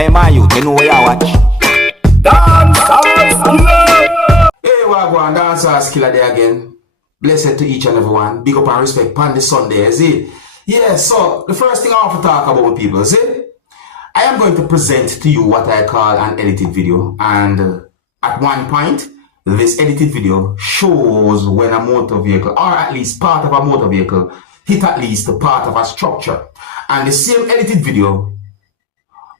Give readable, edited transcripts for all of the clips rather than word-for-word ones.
Hey man, you know where you watch. Dancehall skilla. Hey, wagwan, Dancehall skilla there again. Blessed to each and every one. Big up and respect pan the Sunday, is it? Yeah, so the first thing I want to talk about, people, is it? I am going to present to you what I call an edited video, and at one point, this edited video shows when a motor vehicle, or at least part of a motor vehicle, hit at least a part of a structure. And the same edited video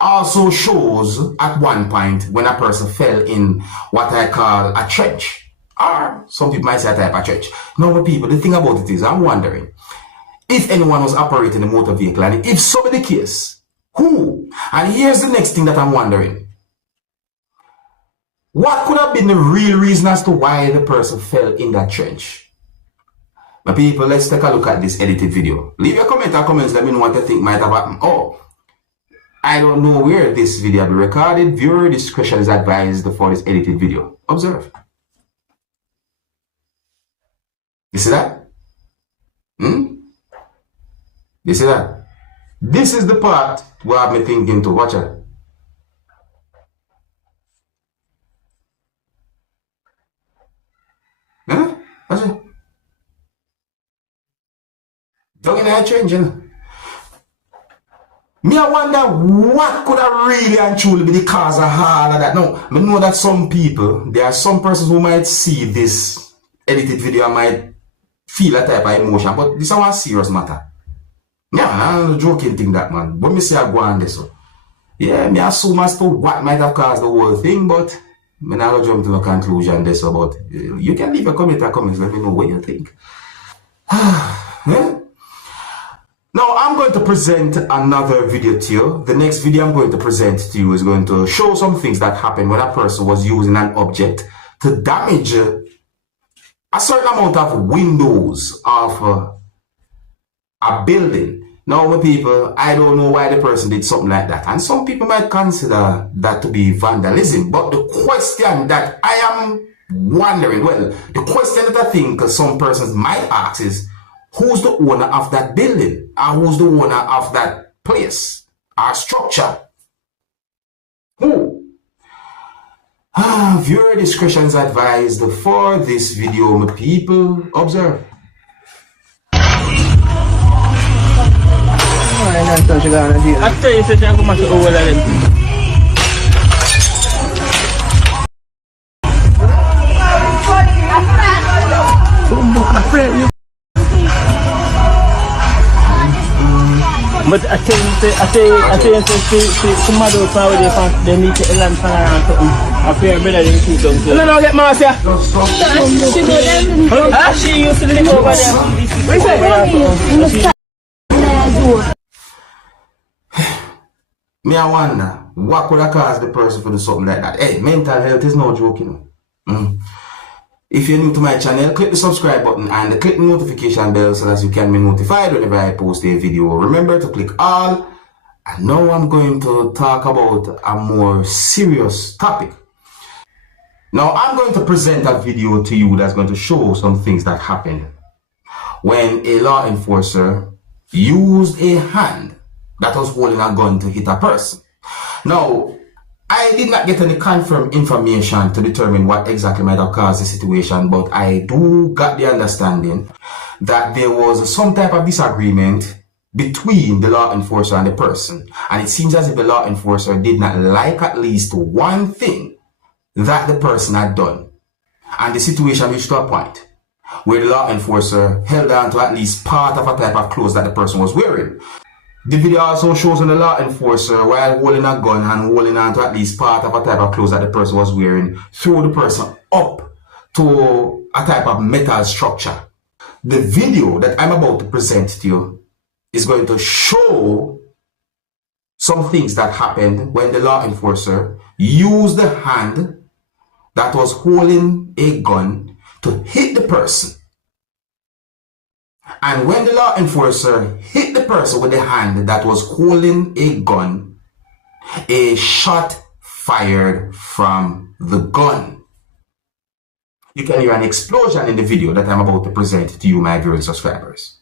also shows at one point when a person fell in what I call a trench, or some people might say a type of trench. Now, people, the thing about it is, I'm wondering if anyone was operating a motor vehicle, and if so be the case, who? And here's the next thing that I'm wondering. What could have been the real reason as to why the person fell in that trench? My people, let's take a look at this edited video. Leave your comment or comments, let me know what you think might have happened. Oh, I don't know where this video will be recorded. Viewer discretion is advised for this edited video. Observe. You see that? You see that? This is the part where I've been thinking to watch it. Huh? What's it? Don't in that change, you know? Me, I wonder what could have really and truly be the cause of all of that. Now, I know that some people, there are some persons who might see this edited video and might feel a type of emotion, but this is a serious matter. Yeah, I'm not joking thing that, man. But me say I go on this. So. Yeah, me assume as to what might have caused the whole thing, but I'm not going to jump to a conclusion this. But you can leave a comment or comments, let me know what you think. Yeah? Now, I'm going to present another video to you. The next video I'm going to present to you is going to show some things that happened when a person was using an object to damage a certain amount of windows of a building. Now, my people, I don't know why the person did something like that. And some people might consider that to be vandalism. But the question that I am wondering, well, the question that I think some persons might ask is, who's the owner of that building? Or who's the owner of that place or structure? Who? Viewer discretion is advised for this video, my people. Observe. Até isso tem alguma coisa lá dentro. But I think some of those they need to land I feel better than two dogs. No, get Marcia. She used to live over there. Me, I wonder, what could have caused the person to do something like that? Hey, mental health is no joke, you know. If you're new to my channel, click the subscribe button and click the notification bell so that you can be notified whenever I post a video. Remember to click all. And now I'm going to talk about a more serious topic. Now, I'm going to present a video to you that's going to show some things that happened when a law enforcer used a hand that was holding a gun to hit a person. Now, I did not get any confirmed information to determine what exactly might have caused the situation, but I do got the understanding that there was some type of disagreement between the law enforcer and the person. And it seems as if the law enforcer did not like at least one thing that the person had done. And the situation reached to a point where the law enforcer held on to at least part of a type of clothes that the person was wearing. The video also shows the law enforcer, while holding a gun and holding on to at least part of a type of clothes that the person was wearing, threw the person up to a type of metal structure. The video that I'm about to present to you is going to show some things that happened when the law enforcer used the hand that was holding a gun to hit the person. And when the law enforcer hit the person with the hand that was holding a gun, a shot fired from the gun. You can hear an explosion in the video that I'm about to present to you, my viewers and subscribers.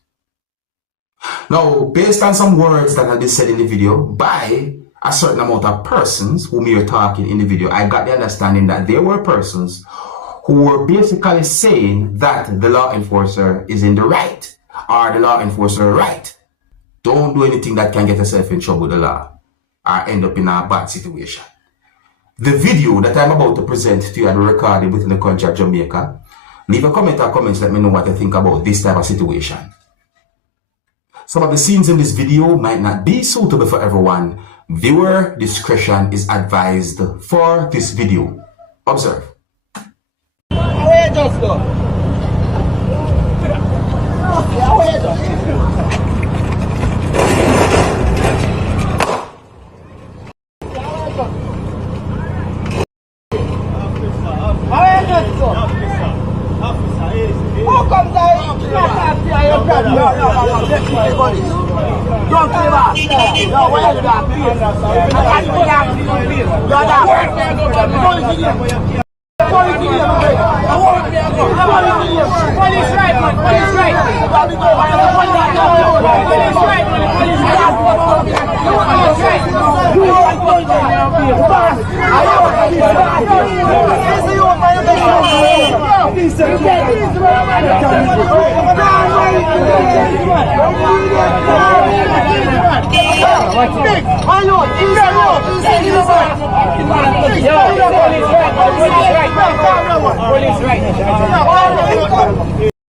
Now, based on some words that have been said in the video by a certain amount of persons whom you're talking in the video, I got the understanding that there were persons who were basically saying that the law enforcer is in the right, or the law enforcer right. Don't do anything that can get yourself in trouble with the law, or end up in a bad situation. The video that I'm about to present to you and recorded within the country of Jamaica, leave a comment or comments, let me know what you think about this type of situation. Some of the scenes in this video might not be suitable for everyone. Viewer discretion is advised for this video. Observe. Where just go? Where just? How come don't give up. No, where you got peace? I can't police right, man. Police right. Police right.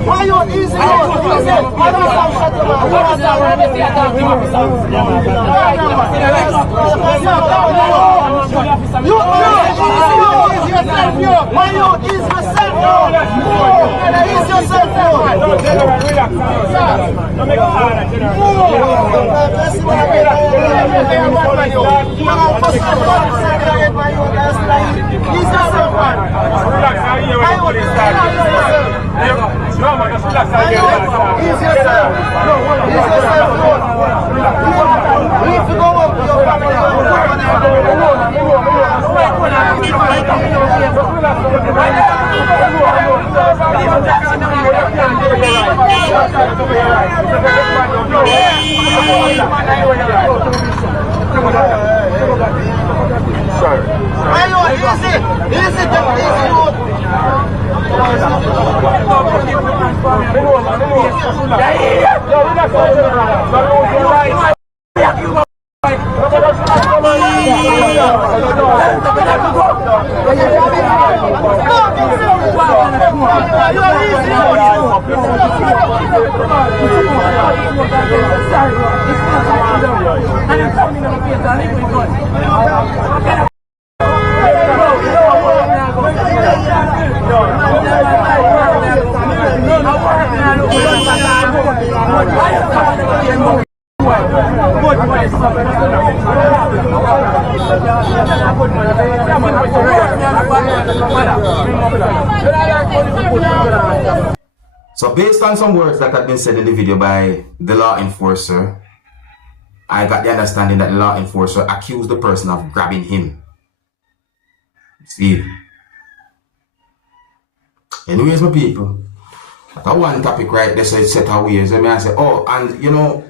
Why you easy? No, man, just relax and get it. Ease yourself. Ease yourself. You need to go up to your sorry. So based on some words that have been said in the video by the law enforcer, I got the understanding that the law enforcer accused the person of grabbing him. See? Anyways, my people, that one topic right there, so it's set our ways. I mean, I say, oh, and you know,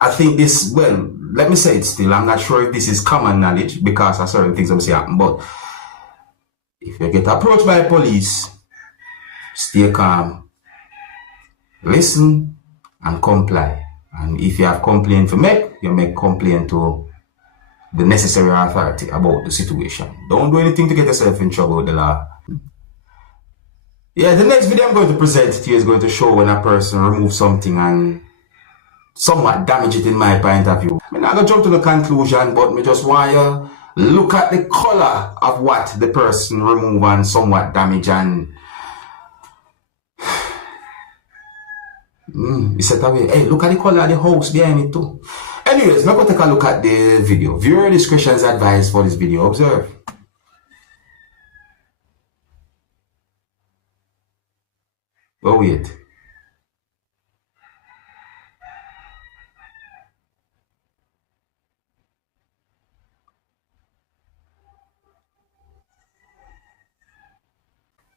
I think this, well, let me say it still, I'm not sure if this is common knowledge because of certain things I'm saying happen, but if you get approached by the police, stay calm, listen, and comply. And if you have complaint to make, you make complaint to the necessary authority about the situation. Don't do anything to get yourself in trouble with the law. Yeah, the next video I'm going to present to you is going to show when a person removes something and somewhat damage it in my point of view. I'm not going to jump to the conclusion, but I just want you look at the color of what the person removed and somewhat damage and he said away, hey, look at the color of the house behind it too. Anyways, now go take a look at the video. Viewer discretion is advised for this video. Observe. Oh, wait.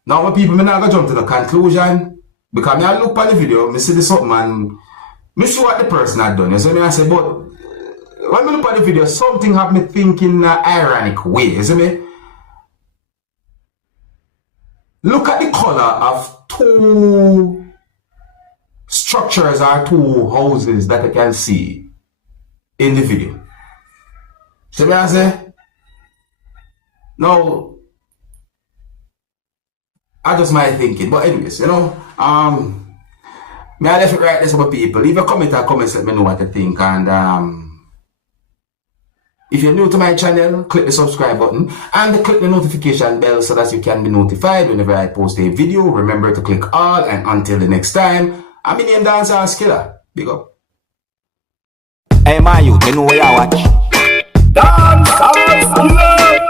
Now, my people, I'm not going to jump to the conclusion because I look at the video, I see the something and I see what the person had done. You see me? I say, but when I look at the video, something have me thinking in an ironic way, isn't it? Look at the color of two structures or two houses that you can see in the video. See what I say? Now, I just my thinking, but anyways, you know, may I definitely write this about people. Leave a comment or comments, let me know what you think. And if you're new to my channel, click the subscribe button and click the notification bell so that you can be notified whenever I post a video. Remember to click all, and until the next time, I'm in name Dancehall Skilla. Big up. Hey, my youth, you know where you watch. Dancehall Skilla.